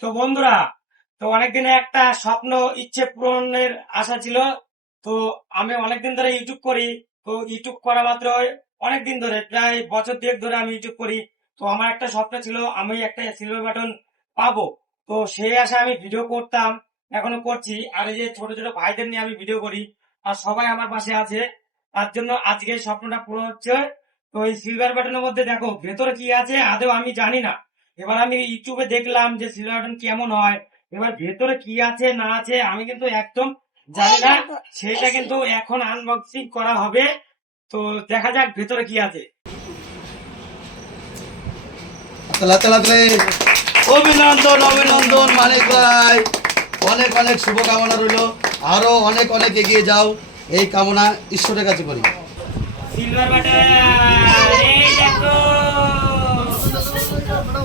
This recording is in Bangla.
তো বন্ধুরা, তো অনেকদিনে একটা স্বপ্ন ইচ্ছে পূরণের আশা ছিল। তো আমি অনেকদিন ধরে ইউটিউব করি। তো ইউটিউব করা মাত্র অনেকদিন ধরে, প্রায় বছর দুয়েক ধরে আমি ইউটিউব করি। তো আমার একটা স্বপ্ন ছিল, আমি একটা সিলভার বাটন পাবো। তো সেই আশা আমি ভিডিও করতাম, এখনো করছি। আর এই যে ছোট ছোট ভাইদের নিয়ে আমি ভিডিও করি, আর সবাই আমার পাশে আছে। তার জন্য আজকে এই স্বপ্নটা পূরণ হচ্ছে। তো এই সিলভার বাটনের মধ্যে দেখো ভেতরে কি আছে আদৌ আমি জানি না। এবার আমি ইউটিউবে দেখলাম যে সিলভার বাটন কেমন হয়। এবার ভেতরে কি আছে না আছে আমি কিন্তু একদম জানি না। সেটা কিন্তু এখন আনবক্সিং করা হবে। তো দেখা যাক ভেতরে কি আছে। তাহলে তাহলে অভিনন্দন অভিনন্দন মানিক ভাই, অনেক অনেক শুভকামনা রইল। আরো অনেক অনেক এগিয়ে যাও, এই কামনা ঈশ্বরের কাছে করি। সিলভার বাটন এই দেখো, সিলভার বাটন